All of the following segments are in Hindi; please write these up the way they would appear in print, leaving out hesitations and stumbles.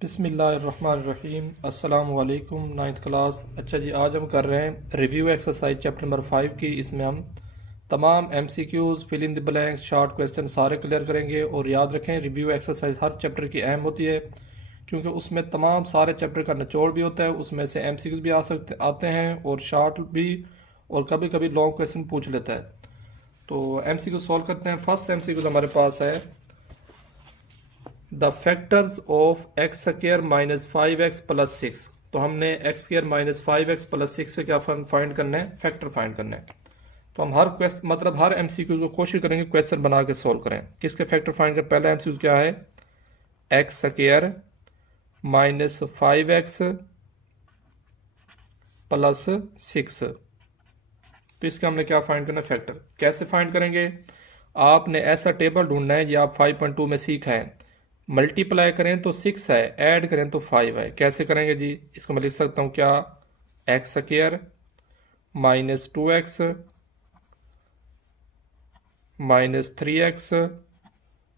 बिस्मिल्लाहिर्रहमानिर्रहीम। अस्सलाम वालेकुम। Ninth class. अच्छा जी, आज हम कर रहे हैं रिव्यू एक्सरसाइज चैप्टर नंबर 5 की। इसमें हम तमाम MCQs, fill in the blanks, short question सारे क्लियर करेंगे। और याद रखें, रिव्यू एक्सरसाइज हर चैप्टर की अहम होती है क्योंकि उसमें तमाम सारे चैप्टर का निचोड़ भी होता है। उसमें से MCQs भी आते हैं और शॉर्ट भी, और कभी कभी लॉन्ग क्वेश्चन पूछ लेता है। तो MCQ सॉल्व करते हैं। फर्स्ट MCQ हमारे पास है the factors of x square minus 5x plus 6। तो हमने x square minus 5x plus 6 से क्या फाइंड करना है? फैक्टर फाइंड करना है। तो हम हर क्वेश्चन मतलब हर MCQ को कोशिश करेंगे क्वेश्चन बना के सॉल्व करें। किसके फैक्टर फाइंड कर? पहला MCQ क्या है? X square minus 5x plus 6। तो इसका हमने क्या फाइंड करना है? फैक्टर। कैसे फाइंड करेंगे? आपने ऐसा टेबल ढूंढना है, ये आप 5.2 में सीखा है। मल्टीप्लाई करें तो 6 है, ऐड करें तो 5 है। कैसे करेंगे जी? इसको मैं लिख सकता हूं क्या? X square minus 2x minus 3x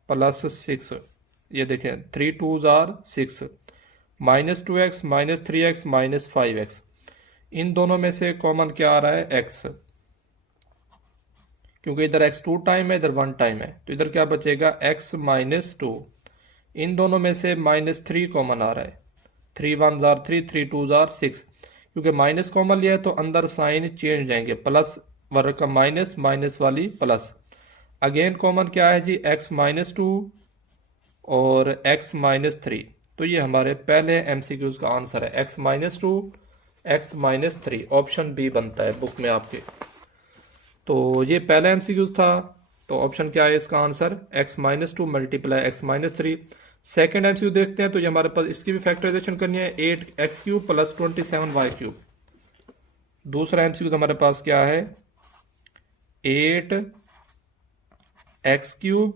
plus 6। ये देखें, 3 2s are 6, minus 2x minus 3x minus 5x। इन दोनों में से कॉमन क्या आ रहा है? x, क्योंकि इधर x 2 टाइम है, इधर 1 टाइम है। तो इधर क्या बचेगा? x minus 2। इन दोनों में से माइनस 3 कॉमन आ रहा है। 3 1 जार 3, 3 2 जार 6। क्योंकि माइनस कॉमन लिया है तो अंदर साइन चेंज जाएंगे, प्लस वर्ग का माइनस, माइनस वाली प्लस। अगेन कॉमन क्या है जी? x माइनस 2 और x माइनस 3। तो ये हमारे पहले MCQs का आंसर है, x minus 2, x minus 3। Option B बनता है बुक में आपके। तो ये पहला MCQs था। तो ऑप्शन क्या है इसका answer? x minus 2 multiply x minus 3। Second MCQ देखते हैं। तो ये हमारे पास इसकी भी फैक्टराइजेशन करनी है, 8x³ प्लस 27y³। दूसरा MCQ हमारे पास क्या है? 8x³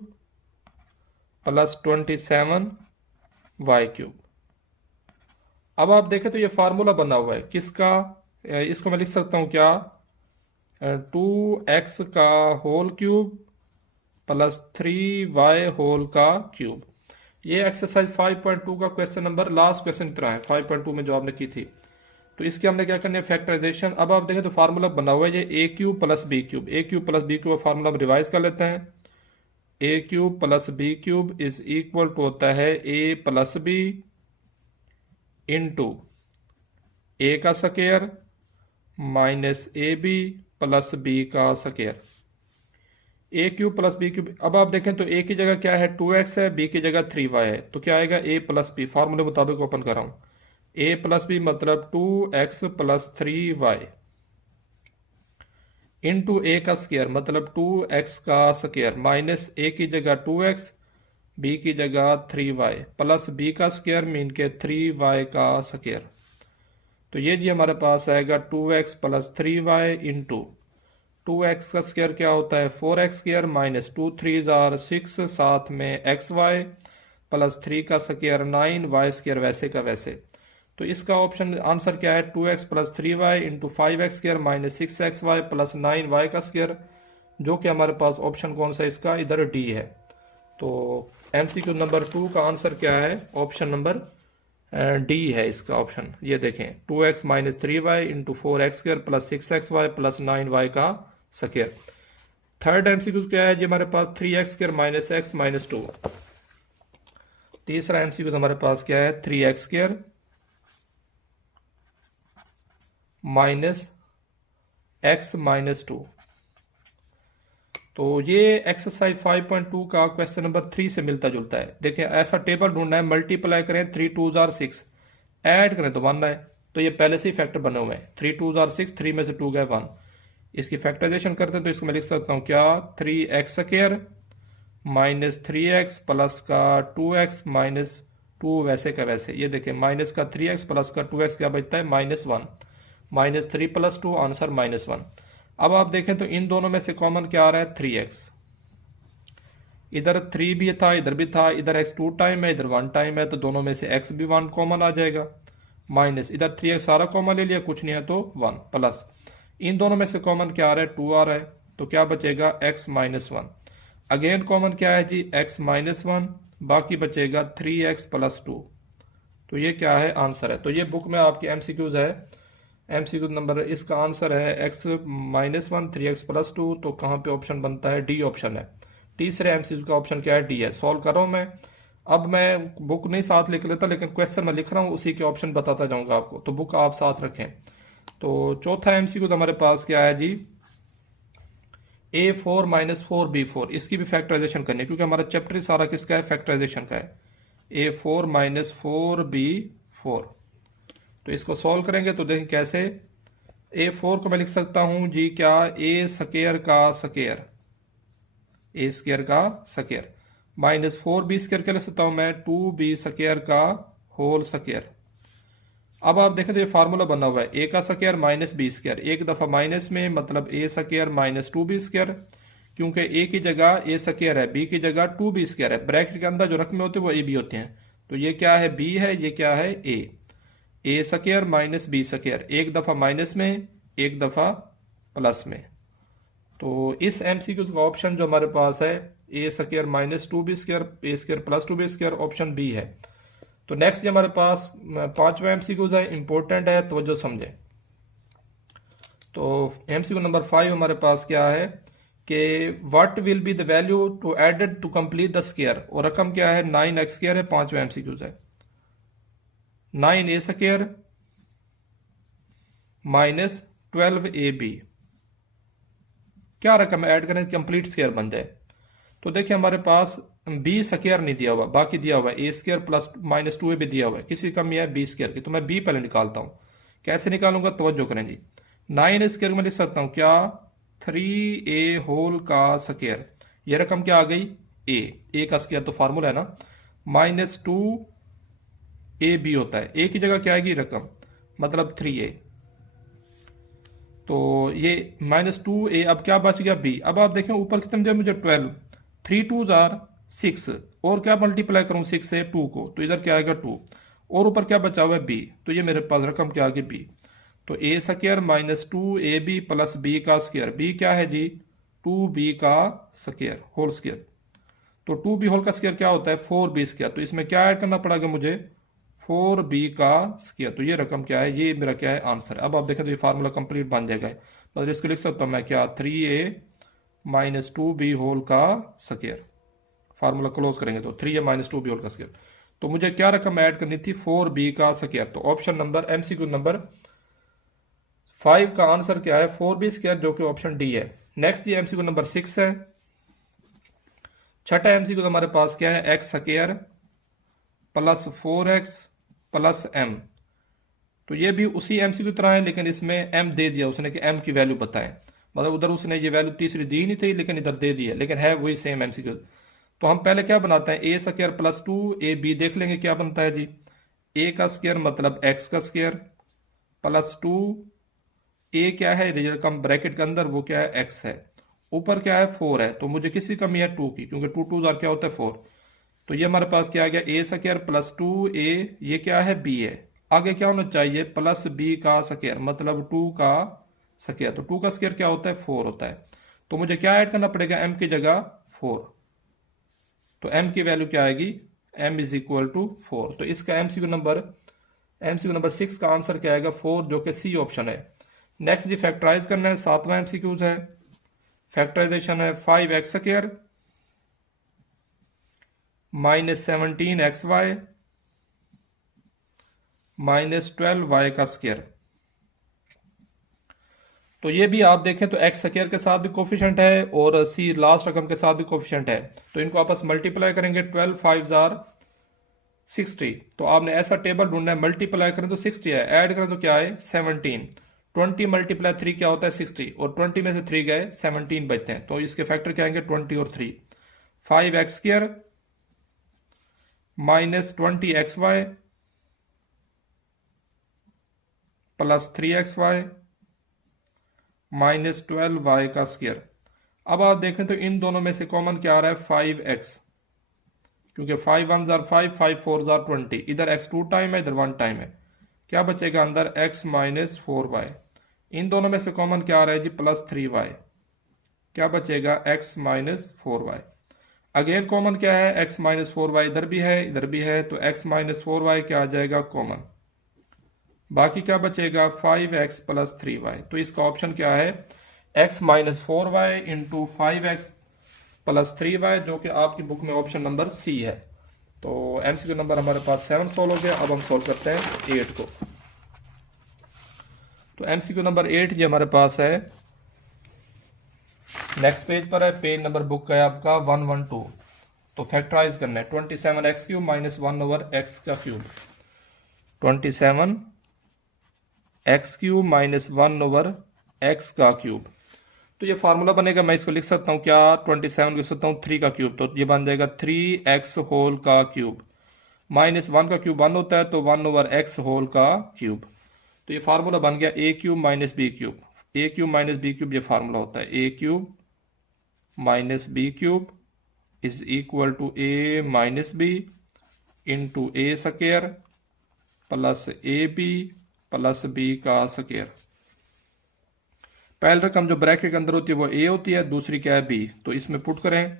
plus 27y³। अब आप देखें तो ये फार्मूला बना हुआ है किसका? इसको मैं लिख सकता हूं क्या? 2x का whole cube plus 3y whole का क्यूब। ये एक्सरसाइज 5.2 का क्वेश्चन नंबर, लास्ट क्वेश्चन इतना है 5.2 में जो आपने की थी। तो इसकी हमने क्या करनी है? फैक्टराइजेशन। अब आप देखें तो फार्मूला बना हुआ है ये a³ plus b³। a³ plus b³ formula हम रिवाइज कर लेते हैं। a³ plus b³ is equal to होता है a plus b into a का square minus ab plus b का स्क्वायर। a³ plus b³। अब आप देखें तो a की जगह क्या है? 2x है, b की जगह 3y है। तो क्या आएगा? a plus b। फार्मूले मुताबिक ओपन कर रहा हूं। a प्लस बी मतलब 2x plus 3y into a का स्क्वायर मतलब 2x का स्क्वायर माइनस a की जगह 2x, b की जगह 3y प्लस b का स्क्वायर मीन के 3y का स्क्वायर। तो ये जी हमारे पास आएगा 2x plus 3y into 2x का स्क्वायर क्या होता है? 4x स्क्वायर माइनस 2 3 जार 6, साथ में xy प्लस 3 का स्क्वायर 9, y स्क्वायर वैसे का वैसे। तो इसका ऑप्शन आंसर क्या है? 2x plus 3y into 5x square minus 6xy plus 9y का स्क्वायर, जो कि हमारे पास ऑप्शन कौन सा इसका? इधर डी है। तो MCQ नंबर 2 का आंसर क्या है? ऑप्शन नंबर डी है इसका ऑप्शन। ये देखें, 2x minus 3y into 4x square plus 6xy plus 9y का स्क्वायर। थर्ड MCQ क्या है जी हमारे पास? 3x square minus x minus 2। तीसरा MCQ हमारे पास क्या है? 3x square minus x minus 2। तो ये एक्सरसाइज 5.2 का क्वेश्चन नंबर 3 से मिलता जुलता है। देखें, ऐसा टेबल ढूंढना है, मल्टीप्लाई करें 3 2s आर 6, ऐड करें तो 1 आए। तो ये पहले से ही फैक्टर बने हुए हैं। 3 2s आर 6, 3 में से 2 गए 1। इसकी फैक्टराइजेशन करते हैं तो इसको मैं लिख सकता हूँ क्या? 3x square minus 3x plus का 2x माइनस 2 वैसे का वैसे। ये देखें, माइनस का 3x प्लस का 2x क्या बचता है? Minus 1। Minus 3 plus 2 answer minus 1। अब आप देखें तो इन दोनों में से कॉमन क्या आ रहा है? 3x। इधर 3 भी था, इधर भी था। इधर x 2 टाइम है, इधर 1 टाइम है। तो दोनों में से x भी 1 कॉमन आ जाएगा। माइनस इधर 3x सारा कॉमन ले लिया, कुछ नहीं है तो 1 प्लस। इन दोनों में से कॉमन क्या आ रहा है? 2 आ रहा है। तो क्या बचेगा? x minus 1। अगेन कॉमन क्या है जी? x minus 1। बाकी बचेगा 3x प्लस 2। तो ये क्या है, आंसर है। तो ये बुक में आपकी एमसीक्यूज है। एमसीक्यू नंबर, इसका आंसर है x-1 3x+2। तो कहाँ पे ऑप्शन बनता है, डी ऑप्शन है। तीसरे एमसीक्यू का ऑप्शन क्या है, डी है। सॉल्व कर रहा हूँ मैं। अब मैं बुक नहीं साथ लिख लेता, लेकिन क्वेश्चन मैं लिख रहा हूँ, उसी के ऑप्शन बताता जाऊंगा आपको, तो बुक आप साथ रखें। तो चौथा एमसीक्यू हमारे पास क्या है जी, A4 - 4B4। इसकी भी फैक्टराइजेशन करनी है, क्योंकि हमारा चैप्टर सारा किसका है, फैक्टराइजेशन का है। A4 - 4B4। तो इसको सॉल्व करेंगे तो देखें कैसे। A4 को मैं लिख सकता हूं जी क्या, ए स्क्वायर का स्क्वायर, ए स्क्वायर का स्क्वायर, -4B² क्या लिख सकता हूं मैं, 2B² का होल स्क्वायर। अब आप देखें तो ये फार्मूला बना हुआ है, ए का स्क्वायर -B²। एक दफा माइनस में, मतलब ए स्क्वायर -2B²। क्योंकि ए की जगह ए स्क्वायर है, बी की जगह 2B² है। ब्रैकेट के अंदर जो रकमें होते हैं वो ए बी होते हैं। तो ये क्या है, बी है, ये क्या है, ए स्क्वायर -B²। एक दफा माइनस में, एक दफा प्लस में। तो इस एमसीक्यू का ऑप्शन जो हमारे पास है, ए स्क्वायर -2B², ए स्क्वायर +2B², ऑप्शन बी है। तो नेक्स्ट ये हमारे पास पांचवा एमसीक्यू है, इंपॉर्टेंट है, तो जो समझे। तो एमसीक्यू नंबर 5 हमारे पास क्या है कि what will be the value to added to complete the square. और रकम क्या है, 9x² है। पांचवा एमसीक्यू है 9a² -12ab। क्या रकम ऐड करें, कंप्लीट स्क्वायर बन जाए। तो देखिए हमारे पास B² नहीं दिया हुआ, बाकी दिया हुआ है A² प्लस -2a भी दिया हुआ है, किसी कमी है B² की। तो मैं B पहले निकालता हूं। कैसे निकालूंगा, तवज्जो करें जी। 9a² में लिख सकता हूं क्या, 3a होल का स्क्वायर। ये रकम क्या आ गई, a का स्क्वायर तो फार्मूला है ना, -2ab होता है। a की जगह क्या आएगी रकम, मतलब 3a। तो ये -2a, अब क्या बच गया b। अब आप देखें ऊपर कितने दिया मुझे, 12, 3 2s are 6, और क्या मल्टीप्लाई करूं 6 से 2 को, तो इधर क्या आएगा 2, और ऊपर क्या बचा हुआ है b। तो ये मेरे पास रकम क्या आ गई b। तो a² -2ab प्लस b का स्क्वायर, b क्या है जी, 2b का स्क्वायर होल स्क्वायर। तो 2b होल का स्क्वायर क्या होता है, 4b²। तो इसमें क्या ऐड करना पड़ेगा मुझे, 4b का स्क्वायर। तो ये रकम क्या है, ये मेरा क्या है, आंसर। अब आप देखें तो ये फार्मूला कंप्लीट बन जाएगा। मतलब इसको लिख सकता हूं मैं क्या, 3a - 2b होल का स्क्वायर। फार्मूला क्लोज करेंगे तो 3a - 2b होल का स्क्वायर। तो मुझे क्या रकम ऐड करनी थी, 4b का स्क्वायर। तो ऑप्शन नंबर, एमसीक्यू नंबर 5 का आंसर क्या है, 4b², जो कि ऑप्शन डी है। नेक्स्ट ये एमसीक्यू नंबर 6 है। छठा एमसीक्यू हमारे पास क्या है, x² + 4x + m। तो ये भी उसी एमसीक्यू की तरह है, लेकिन इसमें m दे दिया उसने कि m की वैल्यू बताएं। मतलब उधर उसने ये वैल्यू तीसरी दी नहीं थी, लेकिन इधर दे दी है, लेकिन है वही सेम एमसीक्यू। तो हम पहले क्या बनाते हैं, a² + 2ab देख लेंगे क्या बनता है जी। a का स्क्वायर मतलब x का स्क्वायर प्लस 2, a क्या है, रकम ब्रैकेट के अंदर वो क्या है, x है। ऊपर क्या है, 4 है। तो मुझे किसी कमी है 2 की, क्योंकि 2 2s क्या होता है 4। तो ये हमारे पास क्या आ गया, a² + 2a, ये क्या है, b है। आगे क्या होना चाहिए, प्लस b का स्क्वायर, मतलब 2 का स्क्वायर। तो 2 का स्क्वायर क्या होता है, 4 होता है। तो मुझे क्या ऐड करना पड़ेगा, m की जगह 4। तो m की वैल्यू क्या आएगी, m = 4। तो इसका एमसीक्यू नंबर 6 का आंसर क्या आएगा, 4, जो कि सी ऑप्शन है। नेक्स्ट जी फैक्टराइज करना है, 7वां एमसीक्यूज है। फैक्टराइजेशन है 5x² -17xy -12y का स्क्वायर। तो ये भी आप देखें तो x² के साथ भी कोफिशिएंट है और c लास्ट रकम के साथ भी कोफिशिएंट है। तो इनको आपस मल्टीप्लाई करेंगे, 12 5s are 60। तो आपने ऐसा टेबल ढूंढना है, मल्टीप्लाई करें तो 60 है, ऐड करें तो क्या है, 17। 20 × 3 क्या होता है, 60, और 20 में से 3 गए, 17 बचते हैं। तो इसके फैक्टर क्या आएंगे, 20 और 3। 5x² -20xy + 3xy -12y का स्क्वायर। अब आप देखें तो इन दोनों में से कॉमन क्या आ रहा है, 5x, क्योंकि 5 1s are 5, 5 4s are 20। इधर x 2 टाइम है, इधर 1 टाइम है। क्या बचेगा अंदर, x - 4y। इन दोनों में से कॉमन क्या आ रहा है जी, +3y। क्या बचेगा, x - 4y। अगेन कॉमन क्या है, x माइनस 4y इधर भी है इधर भी है, तो x माइनस 4y क्या आ जाएगा कॉमन। बाकी क्या बचेगा 5x प्लस 3y। तो इसका ऑप्शन क्या है, x minus 4y into 5x plus 3y, जो कि आपकी बुक में ऑप्शन नंबर सी है। तो एमसीक्यू नंबर हमारे पास 7 सॉल्व हो गया। अब हम सॉल्व करते हैं 8 को। तो एमसीक्यू नंबर 8 ये हमारे पास है, नेक्स्ट पेज पर है, पेज नंबर बुक का है आपका 112। तो फैक्टराइज करना है 27x cube minus 1 over x का cube, 27x cube minus 1 over x का क्यूब। तो ये फार्मूला बनेगा, मैं इसको लिख सकता हूँ क्या, 27 लिख सकता हूँ 3 का क्यूब, तो ये बन जाएगा 3x होल का क्यूब, माइनस 1 का क्यूब 1 होता है तो 1 ओवर x होल का क्यूब। तो ये फार्मूला बन गया a cube minus B cube, a cube minus B cube ये फार्मूला होता है, a cube minus B cube is equal to a minus B into A square plus A B plus B का स्क्वायर। पहली रकम जो ब्रैकेट के अंदर होती है वो a होती है, दूसरी क्या है b। तो इसमें पुट करें,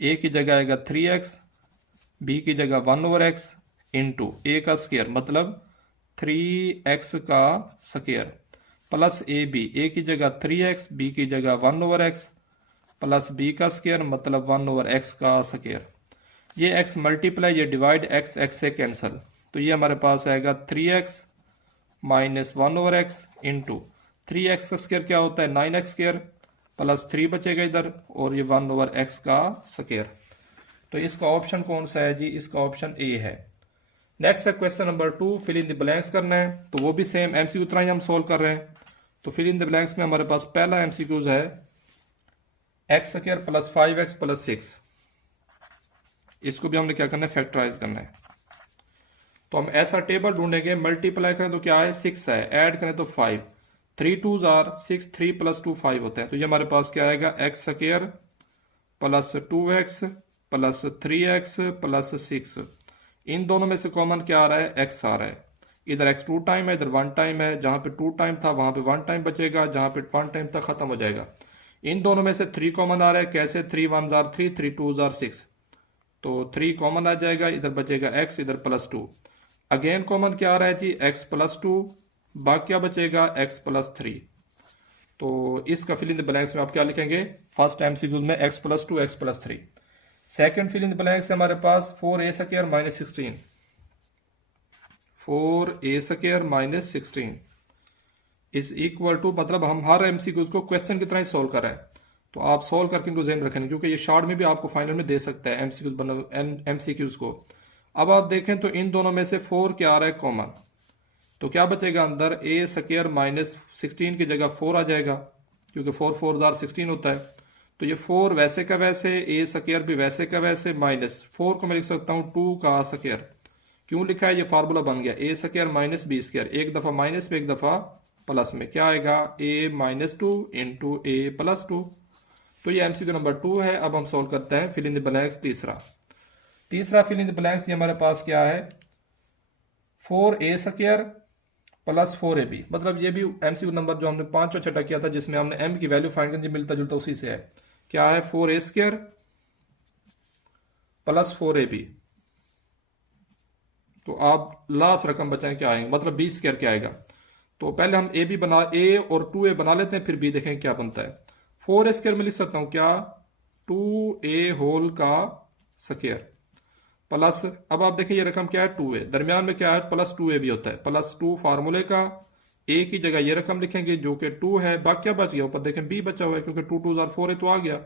a की जगह आएगा 3x, b की जगह 1 ओवर x इंटू a का स्क्वायर मतलब 3x का स्क्वायर प्लस ए बी, ए की जगह 3x, b की जगह 1 ओवर x प्लस b का स्क्वायर मतलब 1 ओवर x का स्क्वायर। ये x मल्टीप्लाई ये डिवाइड x से कैंसिल, तो ये हमारे पास आएगा 3x minus 1 over x into 3x का स्क्वायर क्या होता है 9x स्क्वायर प्लस 3 बचेगा इधर और ये 1 ओवर x का स्क्वायर। तो इसका ऑप्शन कौन सा है जी, इसका ऑप्शन ए है। नेक्स्ट है question number 2, fill in the blanks करना है। तो वो भी सेम एमसीक्यू तरह ही हम सोल्व कर रहे हैं। तो फिल इन द ब्लैंक्स में हमारे पास पहला एमसीक्यूज है x square plus 5x plus 6, इसको भी हमने क्या करना है फैक्टराइज करना है। तो हम ऐसा टेबल ढूंढेंगे, मल्टीप्लाई करें तो क्या है 6 है, ऐड करें तो 5, 3 2s आर 6, 3 प्लस 2 5 होता है। तो ये हमारे पास क्या आएगा x square plus 2x plus 3x plus 6। इन दोनों में से कॉमन क्या आ रहा है, x आ रहा है। इधर x 2 टाइम है इधर 1 टाइम है, जहां पे 2 टाइम था वहां पे 1 टाइम बचेगा, जहां पे 1 टाइम तक खत्म हो जाएगा। इन दोनों में से 3 कॉमन आ रहा है, कैसे 3 1s आर 3, 3 2s आर 6, तो 3 कॉमन आ जाएगा, इधर बचेगा x इधर प्लस 2। अगेन कॉमन क्या आ रहा है जी x प्लस 2, बाकी क्या बचेगा x प्लस 3। तो इसका फिल इन द ब्लैंक्स में आप क्या लिखेंगे, फर्स्ट एमसीक्यू में x plus 2 x plus 3। Second fill in the blanks हमारे पास 4a square minus 16, 4a square minus 16 is equal to, मतलब हम हर एमसीक्यूज को क्वेश्चन की तरह ही सोल्व कर रहे हैं। तो आप सोल्व करके इनको ज़हन रखेंगे, क्योंकि ये शॉर्ट में भी आपको फाइनल में दे सकता है एमसीक्यूज को। अब आप देखें तो इन दोनों में से 4 क्या आ रहा है कॉमन, तो क्या बचेगा अंदर a स्क्वायर माइनस 16 की जगह 4 आ जाएगा, क्योंकि 4 4 आर 16 होता है। तो ये 4 वैसे का वैसे, a स्क्वायर भी वैसे का वैसे, माइनस 4 को मैं लिख सकता हूँ 2 का स्क्वायर। क्यों लिखा है, ये फार्मूला बन गया a square minus B square, एक दफा माइनस में एक दफा प्लस में, क्या आएगा a minus 2 into a plus 2। तो ये एमसीक्यू नंबर 2 है। अब हम सोल्व करते हैं फिल इन द ब्लैंक्स तीसरा फिल इन द ब्लैंक्स। ये हमारे पास क्या है 4a स्क्वायर प्लस 4ab, मतलब ये भी एमसीक्यू नंबर जो हमने 5वां छठा किया था जिसमें हमने m की वैल्यू फाइंड करनी, मिलता जुलता उसी से है। क्या है 4a स्क्वायर प्लस 4ab। तो आप लास्ट रकम बचाएं क्या आएंगे, मतलब b स्क्वायर क्या आएगा। तो पहले हम a और 2a बना लेते हैं, फिर b देखें क्या बनता है। 4a स्क्वायर में लिख सकता हूं क्या 2a होल का स्क्वायर प्लस, अब आप देखिए ये रकम क्या है 2a, दरमियान में क्या है प्लस 2a भी होता है, प्लस 2 फार्मूले का, a की जगह ये रकम लिखेंगे जो कि 2 है, बाकी क्या बच गया ऊपर देखें b बचा हुआ है, क्योंकि 2 2s आर 4 है तो आ गया,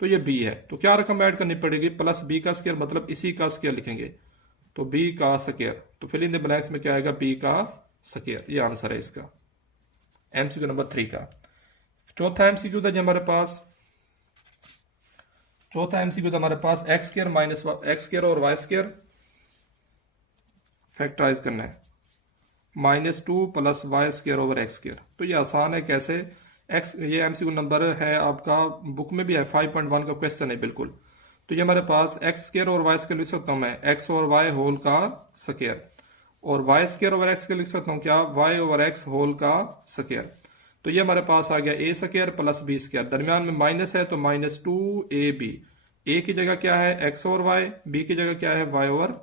तो ये b है। तो क्या रकम ऐड करनी पड़ेगी, प्लस b का स्क्वायर, मतलब इसी का स्क्वायर लिखेंगे, तो b का स्क्वायर। तो फिल इन द ब्लैंक्स में क्या आएगा b का स्क्वायर, ये आंसर है इसका एमसीक्यू नंबर 3 का। चौथा एमसीक्यू था हमारे पास, चौथा एमसीक्यू था हमारे पास x square minus x square और वाई स्क्वायर फैक्टराइज करना है, -2 plus y square over x square. तो ये आसान है कैसे, एक्स ये एमसीक्यू नंबर है आपका बुक में भी है, 5.1 का क्वेश्चन है बिल्कुल। तो ये हमारे पास एक्स स्क्वायर और वाई स्क्वायर लिख सकता हूँ मैं एक्स और वाई होल का स्क्वायर, और y square over x square लिख सकता हूँ क्या वाई ओवर एक्स होल का स्क्वायर। तो ये हमारे पास आ गया a square plus b square, दरमियान में माइनस है तो -2ab ए की जगह क्या है एक्स ओवर वाई, बी की जगह क्या है वाई ओवर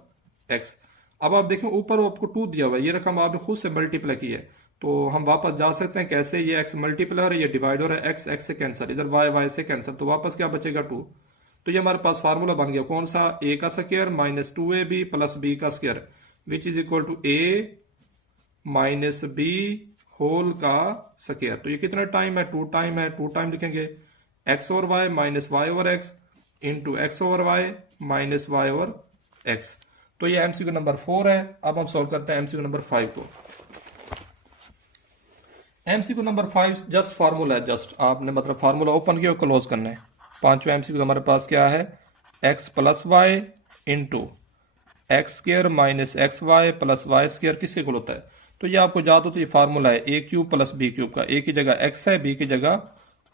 एक्स। अब आप देखें ऊपर आपको 2 दिया हुआ है, ये रकम आपने खुद से मल्टीप्लाई की है, तो हम वापस जा सकते हैं कैसे, ये एक्स मल्टीप्लाई हो रहा है, ये डिवाइड हो रहा है, एक्स एक्स से कैंसिल, इधर वाई वाई से कैंसिल, तो वापस क्या बचेगा 2। तो ये हमारे पास फार्मूला बन गया कौन सा, ए का square minus 2ab plus B का square which is equal to A minus B whole का स्क्वायर। तो ये कितना टाइम है, 2 टाइम है, 2 टाइम लिखेंगे x over y minus y over x into x over y minus y over x. तो ये एमसीक्यू नंबर 4 है। अब हम सॉल्व करते हैं एमसीक्यू नंबर 5 को। एमसीक्यू नंबर 5 जस्ट फार्मूला है, जस्ट आपने मतलब फार्मूला ओपन किया और क्लोज करना है। पांचवा एमसीक्यू हमारे पास क्या है, x plus y into x square minus x y plus y square किससे इक्वल होता है। तो ये आपको याद हो तो ये फार्मूला है ए क्यूब प्लस बी क्यूब का, ए की जगह एक्स है, बी की जगह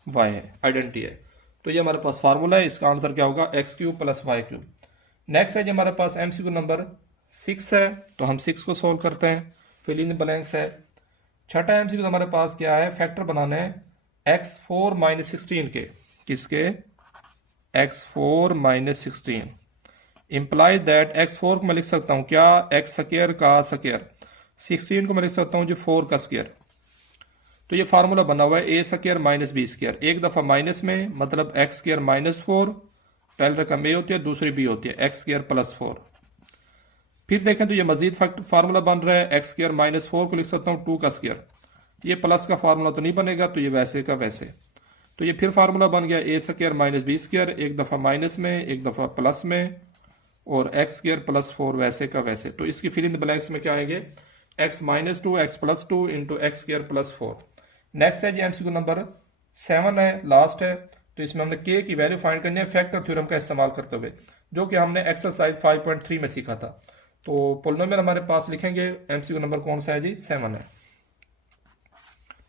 वाई है, आइडेंटिटी है। तो ये हमारे पास फार्मूला है, इसका आंसर क्या होगा x cube plus y cube. Next है जी हमारे पास एमसीक्यू नंबर 6 है, तो हम 6 को सोल्व करते हैं, फिल इन ब्लैंक्स है। छठा एमसीक्यू हमारे पास क्या है, फैक्टर बनाना है x4 माइनस 16 के, किसके, x4 minus 16 imply that x4 को मैं लिख सकता हूं क्या, एक्स स्क्वायर का स्क्वायर, 16 को मैं लिख सकता हूं जो 4 का स्क्वायर। तो ये फार्मूला बना हुआ है ए स्क्वायर माइनस बी स्क्वायर, एक दफा माइनस में मतलब एक्स स्क्वायर माइनस 4, पहले रकम ए होती है दूसरी बी होती है, एक्स स्क्वायर प्लस 4। फिर देखें तो ये मजीद फार्मूला बन रहा है एक्स स्क्वायर माइनस 4 को लिख सकता हूँ 2 का स्क्वायर, ये प्लस का फार्मूला तो नहीं बनेगा, तो ये वैसे का वैसे। तो ये फिर फार्मूला बन गया A square minus B square, एक दफा माइनस में एक दफा प्लस में, और एक्स स्क्वायर प्लस 4 वैसे का वैसे। तो इसकी फिल इन द ब्लैंक्स में क्या आएंगे, x minus 2 x plus 2 into x square plus 4। Next है जी एमसीक्यू नंबर 7 है, लास्ट है। तो इसमें हमने के की वैल्यू फाइंड करनी है फैक्टर थ्योरम का इस्तेमाल करते हुए, जो कि हमने एक्सरसाइज 5.3 में सीखा था। तो पोलिनोमियल हमारे पास लिखेंगे, एमसीक्यू नंबर कौन सा है जी, 7 है।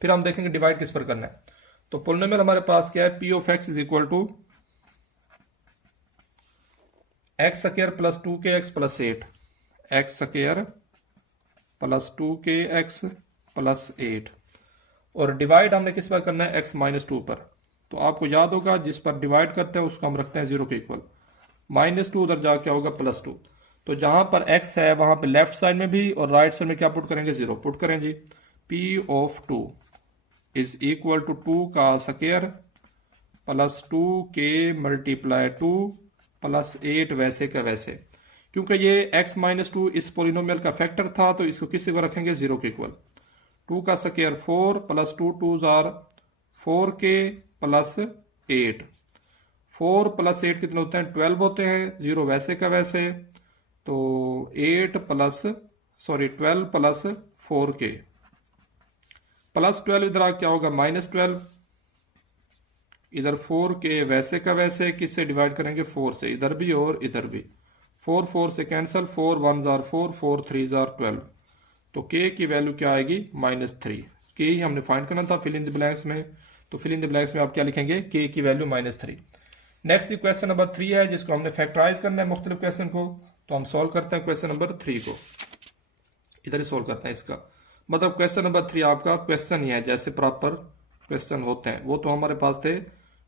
फिर हम देखेंगे डिवाइड किस पर करना है। तो पोलिनोमियल हमारे पास क्या है, P of x is equal to x square plus 2k x plus 8, x square plus 2k x plus 8, और डिवाइड हमने किस पर करना है, x माइनस 2 पर। तो आपको याद होगा जिस पर डिवाइड करते हैं उसको हम रखते हैं 0 के इक्वल, माइनस 2 उधर जाके होगा प्लस 2। तो जहां पर x है वहां पे लेफ्ट साइड में भी और राइट साइड में क्या पुट करेंगे, 0 पुट करें जी। p of 2 is equal to 2 का square plus 2k multiply 2 plus 8 वैसे का वैसे। क्योंकि ये x माइनस 2 इस पोलिनोमियल का फैक्टर था तो इसको किसी को रखेंगे 0 के इक्वल। 2 का square 4 plus 2 2 jar 4k plus 8, 4 plus 8 कितने होते हैं, 12 होते हैं, 0 वैसे का वैसे। तो 12 प्लस 4k प्लस 12 इधर आ क्या होगा माइनस 12, इधर 4k वैसे का वैसे, किससे डिवाइड करेंगे 4 से, इधर भी और इधर भी, 4 4 से कैंसिल, 4 1 जार 4 4 3 जार 12। तो k की वैल्यू क्या आएगी -3, k ही हमने फाइंड करना था फिल इन द ब्लैंक्स में। तो फिल इन द ब्लैंक्स में आप क्या लिखेंगे, k की वैल्यू -3। नेक्स्ट क्वेश्चन नंबर 3 है जिसको हमने फैक्टराइज करना है मुख्तलिफ क्वेश्चन को। तो हम सॉल्व करते हैं क्वेश्चन नंबर 3 को, इधर ही सॉल्व करते हैं इसका। मतलब क्वेश्चन नंबर 3 आपका क्वेश्चन ही है, जैसे प्रॉपर क्वेश्चन होते हैं वो तो हमारे पास थे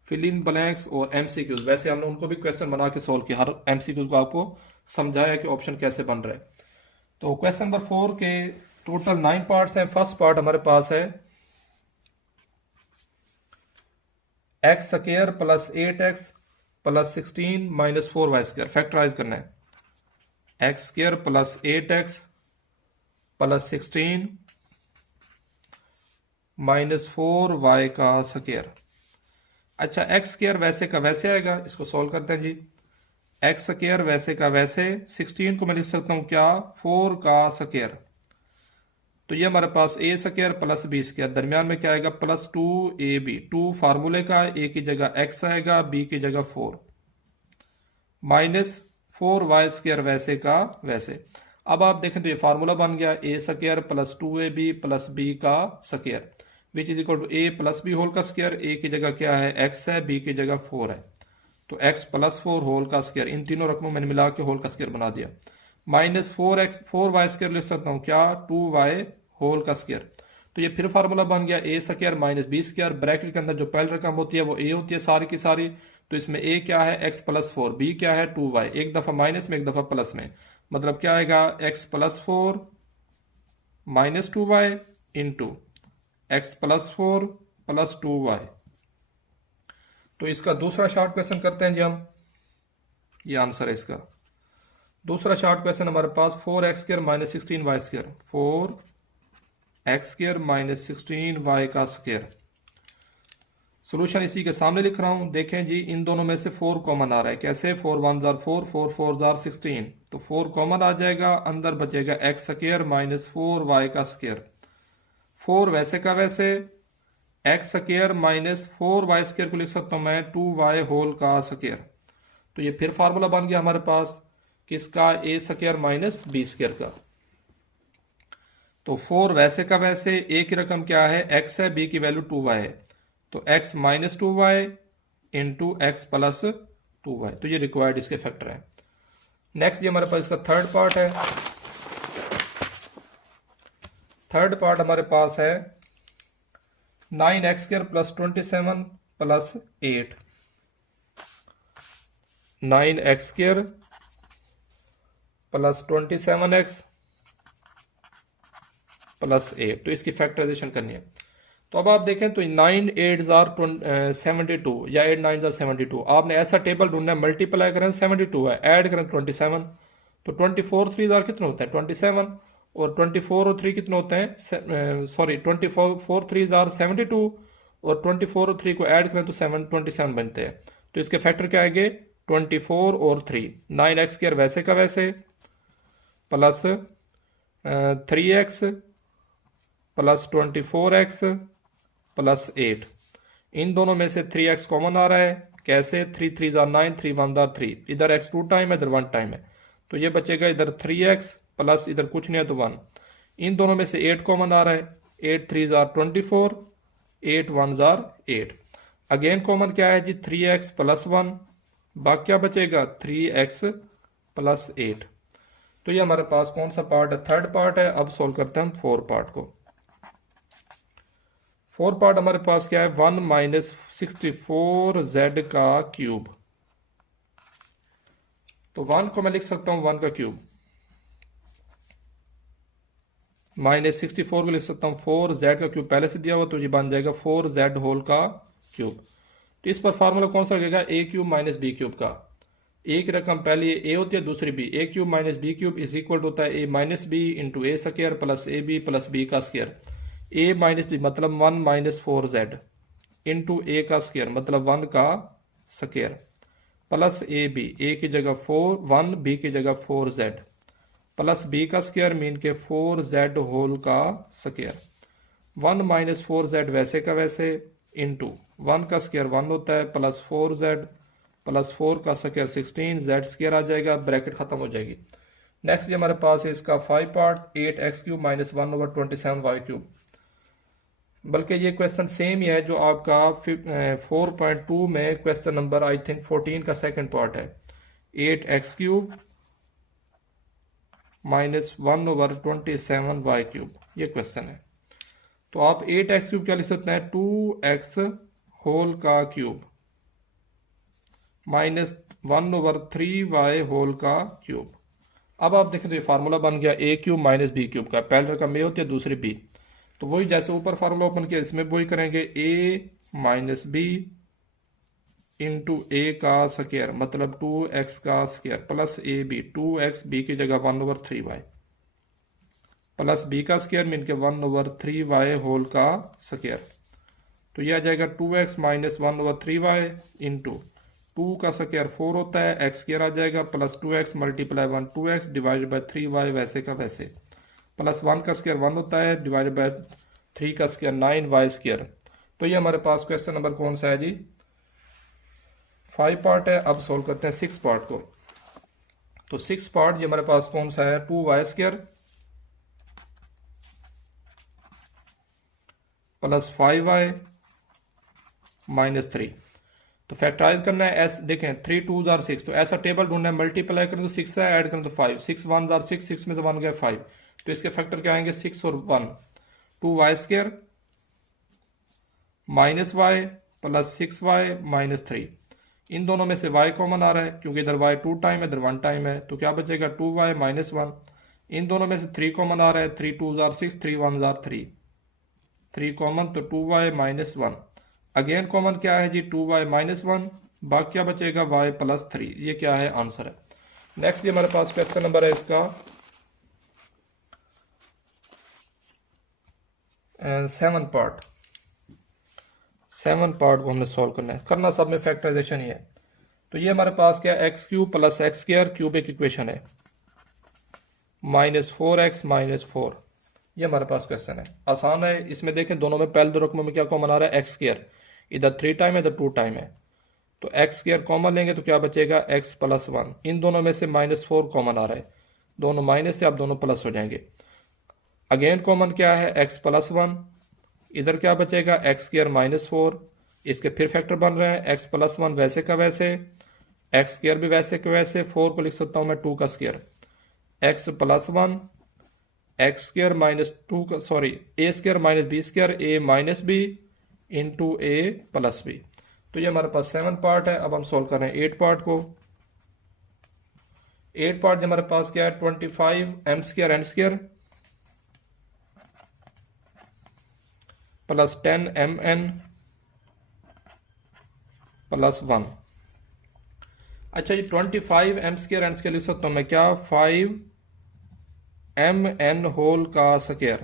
फिल इन ब्लैंक्स और एमसीक्यूज, वैसे हमने उनको भी क्वेश्चन बना के सॉल्व किया, हर एमसीक्यूज को आपको समझाया कि ऑप्शन कैसे बन रहा है। तो क्वेश्चन नंबर 4 के टोटल 9 पार्ट्स हैं। फर्स्ट पार्ट हमारे पास है x square plus 8x plus 16 minus 4y square, factorise करना है, x square plus 8x plus 16 minus 4y का स्क्वायर। अच्छा एक्स स्क्वायर वैसे का वैसे आएगा, इसको सॉल्व करते हैं जी। एक्स स्क्वायर वैसे का वैसे, 16 को मैं लिख सकता हूं क्या, 4 का स्क्वायर। तो ये हमारे पास A square plus b square, दरमियान में क्या आएगा प्लस 2ab, 2 फार्मूले का, ए की जगह x आएगा, बी की जगह 4 माइनस 4y स्क्वायर वैसे का वैसे। अब आप देखें तो ये फार्मूला बन गया A square plus 2ab plus B का square which is equal to A plus B whole का स्क्वायर, ए की जगह क्या है x है, बी की जगह 4 है, तो x प्लस 4 होल का स्क्वायर, इन तीनों रकमों मैंने मिला के होल का स्क्वायर बना दिया, माइनस 4y स्क्वायर लिख सकता हूँ क्या, 2y होल का स्क्वायर। तो ये फिर फार्मूला बन गया A square minus B square, bracket के अंदर जो पहली रकम होती है वो ए होती है सारी की सारी, तो इसमें ए क्या है x प्लस 4, बी क्या है 2y, एक दफ़ा माइनस में एक दफ़ा प्लस में, मतलब क्या आएगा x plus 4 minus 2y into x plus 4 plus 2y। तो इसका दूसरा शॉर्ट क्वेश्चन करते हैं जी हम, ये आंसर है इसका। दूसरा शॉर्ट क्वेश्चन हमारे पास 4x² minus 16y², 4x² minus 16y का स्क्वायर। सोल्यूशन इसी के सामने लिख रहा हूं, देखें जी इन दोनों में से 4 कॉमन आ रहा है, कैसे 4 1 जार 4, 4 4 जार 16, तो 4 कॉमन आ जाएगा, अंदर बचेगा x² माइनस 4y का स्क्वायर। 4 वैसे का वैसे, x² माइनस 4y² को लिख सकता हूं मैं 2y होल का स्क्वायर। तो ये फिर फार्मूला बन गया हमारे पास किसका, a² माइनस b² का। तो 4 वैसे का वैसे, a की रकम क्या है x है, b की वैल्यू 2y है, तो x minus 2y into x plus 2y, तो ये रिक्वायर्ड इसके फैक्टर है। नेक्स्ट ये हमारे पास इसका थर्ड पार्ट है। थर्ड पार्ट हमारे पास है 9x² plus 27 plus 8, 9x² plus 27x plus 8, तो इसकी फैक्टराइजेशन करनी है। तो अब आप देखें तो 9 8 जार 72 या 8 9 जार 72, आपने ऐसा टेबल ढूंढना है, मल्टीप्लाई करें 72 है, ऐड करें 27, तो 24 3 जार कितने होते हैं 27, और 24 और 3 कितने होते हैं, सॉरी 24 3 जार 72, और 24 और 3 को ऐड करें तो 27 बनते हैं। तो इसके फैक्टर क्या आएंगे 24 और 3, 9x² वैसे का वैसे plus 3x plus 24x plus 8, इन दोनों में से 3x कॉमन आ रहा है, कैसे 3 3 जार 9, 3 1 जार 3, इधर x 2 टाइम है इधर 1 टाइम है, तो ये बचेगा इधर 3x प्लस इधर कुछ नहीं है तो 1, इन दोनों में से 8 कॉमन आ रहा है, 8 3 जार 24, 8 1 जार 8, अगेन कॉमन क्या है जी 3x प्लस 1, बाकी क्या बचेगा 3x प्लस 8। तो ये हमारे पास कौन सा पार्ट है, थर्ड पार्ट है। अब सोल्व करते हैं हम फोर्थ पार्ट को। फोर्थ पार्ट हमारे पास क्या है 1 माइनस 64z का क्यूब, तो 1 को मैं लिख सकता हूं 1 का क्यूब, माइनस 64 को लिख सकता हूं 4z का क्यूब, पहले से दिया हुआ तो ये बन जाएगा 4z होल का क्यूब। तो इस पर फार्मूला कौन सा लगेगा a cube minus B cube का, एक रकम पहली a होती है दूसरी b, a cube minus B cube is equal होता है a minus B into A square plus A B plus B का स्क्वायर, a माइनस बी मतलब 1 माइनस 4z इंटू ए का स्क्वायर मतलब 1 का स्क्वायर प्लस ए बी, ए की जगह 1 बी की जगह 4z प्लस बी का स्क्वायर मीन के 4z होल का स्क्वायर, 1 माइनस 4z वैसे का वैसे इंटू 1 का स्क्वायर 1 होता है प्लस 4z प्लस 4 का स्क्वायर 16, z स्क्वायर आ जाएगा, ब्रैकेट खत्म हो जाएगी। नेक्स्ट ये हमारे पास है इसका 5 पार्ट 8x³ माइनस 1/27y³, बल्कि ये क्वेश्चन सेम ही है जो आपका 4.2 में क्वेश्चन नंबर आई थिंक 14 का सेकंड पार्ट है, 8x³ माइनस 1/27y³, ये क्वेश्चन है। तो आप 8x³ क्या लिख सकते हैं 2x होल का क्यूब माइनस 1/3y होल का क्यूब। अब आप देखें तो ये फार्मूला बन गया a³ माइनस b³ का, पहले रकम a होती है दूसरी b, तो वही जैसे ऊपर फार्मूला ओपन किया इसमें वही करेंगे a minus b into a का स्क्वायर मतलब 2x का स्क्वायर प्लस ए बी, 2x b की जगह 1/3y प्लस b का स्क्वायर मीन के 1/3y होल का स्क्वायर, तो यह आ जाएगा 2x माइनस 1/3y इंटू 2 का स्क्वायर 4 होता है, x स्क्वायर आ जाएगा plus 2x multiply 1 2x divided by 3y वैसे का वैसे प्लस 1 का स्क्वायर 1 होता है डिवाइडेड बाय 3 का स्क्वायर 9y स्क्वायर। तो ये हमारे पास क्वेश्चन नंबर कौन सा है जी 5 पार्ट है। अब सोल्व करते हैं 6 पार्ट को। तो 6 पार्ट ये हमारे पास कौन सा है 2y square plus 5y minus 3, तो फैक्टराइज करना है एस, देखें 3 2 जार 6, तो ऐसा टेबल ढूंढना है, मल्टीप्लाई करें तो 6 है, ऐड करें तो 5, 6 1 जार 6, 6 में से 1 गया 5, तो इसके फैक्टर क्या आएंगे 6 और 1, 2y square minus y plus 6y minus 3, इन दोनों में से y कॉमन आ रहा है क्योंकि इधर y 2 टाइम है इधर 1 टाइम है, तो क्या बचेगा 2y माइनस 1। इन दोनों में से 3 कॉमन आ रहा है, 3 2 जार 6, 3 1 जार 3, 3 कॉमन तो 2y माइनस 1। अगेन कॉमन क्या है जी 2y माइनस 1, बाकी क्या बचेगा y प्लस 3। ये क्या है आंसर है। नेक्स्ट ये हमारे पास क्वेश्चन नंबर है इसका 7 पार्ट। 7 पार्ट को हमने सॉल्व करना है, करना सब में फैक्टराइजेशन ही है। तो ये हमारे पास क्या x cube plus x square cubic equation है, माइनस 4x माइनस 4। ये हमारे पास क्वेश्चन है, आसान है। इसमें देखें दोनों में पहले दो रकमों में क्या कॉमन आ रहा है एक्स स्क्वायर, इधर 3 टाइम है इधर 2 टाइम है, तो एक्स स्क्वायर कॉमन लेंगे तो क्या बचेगा x प्लस 1। इन दोनों में से माइनस 4 कॉमन आ रहा है, दोनों माइनस से आप दोनों प्लस हो जाएंगे। अगेन कॉमन क्या है x प्लस 1, इधर क्या बचेगा एक्स स्क्वायर माइनस 4, इसके फिर फैक्टर बन रहे हैं x प्लस 1 वैसे का वैसे, एक्स स्क्वायर भी वैसे का वैसे, 4 को लिख सकता हूं मैं 2 का square, x plus 1 x square minus 2 का सॉरी ए स्क्वायर माइनस बी स्क्वायर ए माइनस बी इंटू ए प्लस बी। तो ये हमारे पास 7 पार्ट है। अब हम सोल्व कर रहे हैं 8 पार्ट को। 8 पार्ट हमारे पास क्या है 25 m square n square plus 10 m n plus 1। अच्छा जी 25 एम स्क्वायर एन स्क्वायर लिख सकता हूं मैं क्या 5 एम एन होल का स्क्वायर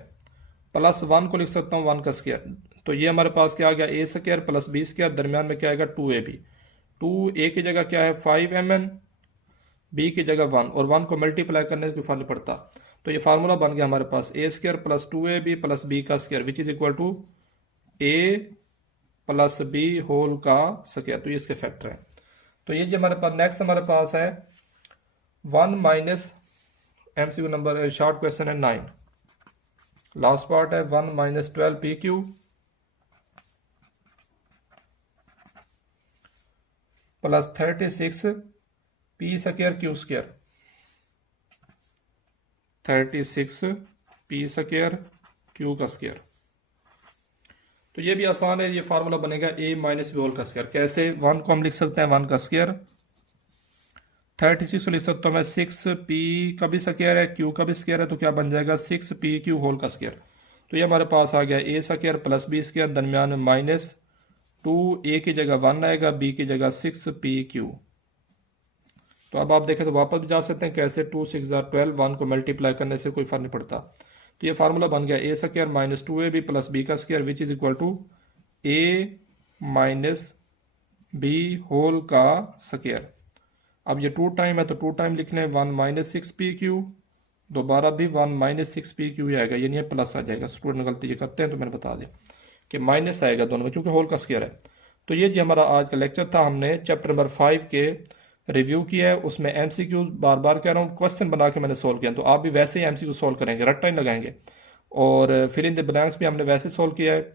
प्लस 1 को लिख सकता हूं 1 का स्क्वायर। तो ये हमारे पास क्या आ गया A square plus b square, दरमियान में क्या आएगा 2ab। 2a की जगह क्या है 5mn, b की जगह 1 और 1 को मल्टीप्लाई करने से कोई फर्क नहीं पड़ता। तो ये फार्मूला बन गया हमारे पास A square plus 2ab plus b का square which is equal to a plus b whole का स्क्वायर। तो ये इसके फैक्टर है। तो ये जो हमारे पास नेक्स्ट हमारे पास है 1 minus MCQ number short question है 9। लास्ट पार्ट है 1 minus 12 P Q plus 36 P square Q square, 36 P square Q का स्क्वायर। तो ये भी आसान है, ये फार्मूला बनेगा a माइनस बी होल का स्क्वायर। कैसे 1 को हम लिख सकते हैं 1 का स्क्वायर, 36 को लिख सकता हूँ मैं 6 पी का भी स्क्वायर है क्यू का भी स्क्वायर है, तो क्या बन जाएगा 6 पी क्यू होल का स्क्वायर। तो ये हमारे पास आ गया a square plus b square, दरमियान में माइनस 2 a की जगह 1 आएगा b की जगह 6 पी क्यू। तो अब आप देखें तो वापस भी जा सकते हैं कैसे 2 6 12, 1 को मल्टीप्लाई करने से कोई फर्क नहीं पड़ता। तो ये फार्मूला बन गया a square minus 2ab plus b का square which is equal to a minus b whole का स्क्वायर। अब ये 2 टाइम है तो 2 टाइम लिख लें 1 माइनस 6 पी क्यू, दोबारा भी 1 माइनस 6 पी क्यू आएगा, यानी प्लस आ जाएगा। स्टूडेंट गलती ये करते हैं तो मैंने बता दिया कि माइनस आएगा दोनों में क्योंकि होल का स्क्वायर है। तो ये जो हमारा आज का लेक्चर था, हमने चैप्टर नंबर 5 के रिव्यू किया है। उसमें एमसीक्यू बार बार कह रहा हूँ क्वेश्चन बना के मैंने सोल्व किया, तो आप भी वैसे ही एमसीक्यू सोल्व करेंगे, रट्टा नहीं लगाएंगे। और फिर इन द ब्लैंक्स भी हमने वैसे सोल्व किया है।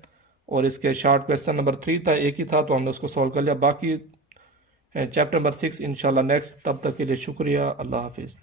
और इसके शॉर्ट क्वेश्चन नंबर 3 था, एक ही था, तो हमने उसको सोल्व कर लिया। बाकी चैप्टर नंबर 6 इंशाल्लाह नेक्स्ट। तब तक के लिए शुक्रिया, अल्लाह हाफिज़।